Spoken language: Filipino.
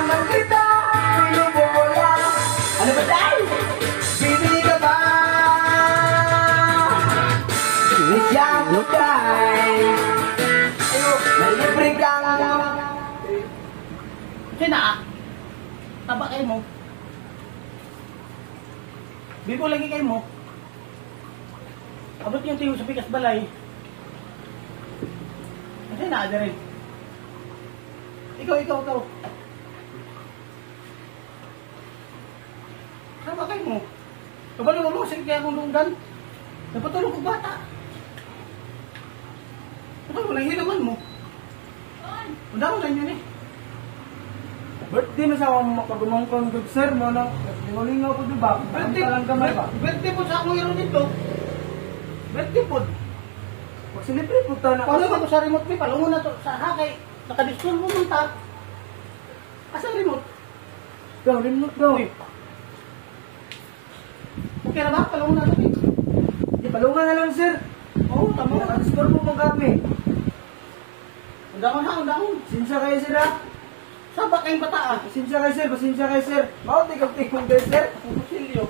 naman kita pinubola. Ano ba tayo? Bibili ka ba? Isang putay. Nalibre kang. Sina? Taba kayo mo. Bibo lagi kayo mo. Abot yung tiyo sa pikas balay. Kasi na, rin. Ikaw. Taba kayo mo. Kabalo mo, sige kaya kong lunggan. Napatulog ko bata. Ito mo lang hilaman mo. Unda mo lang yun eh. Birthday mo sa akong makagumangkong good sir mo na lingaw ko diba? Birthday po sa akong hero dito. Birthday po. Mag-celebrate po ta na. Paano ba ko sa remote may palungo na to sa hakay. Nakadiskol mo munta. Asa remote? Daw, remote daw. Okay na ba? Palungo na to. Di palungan na lang sir. Oo, tama. Nakadiskor mo mga kami. Undang. Sinsya kayo sir ha? Saba kayong bata ah. Pasensya kayo sir. Mao tigong-tigong kayo sir. Ang kusilyo.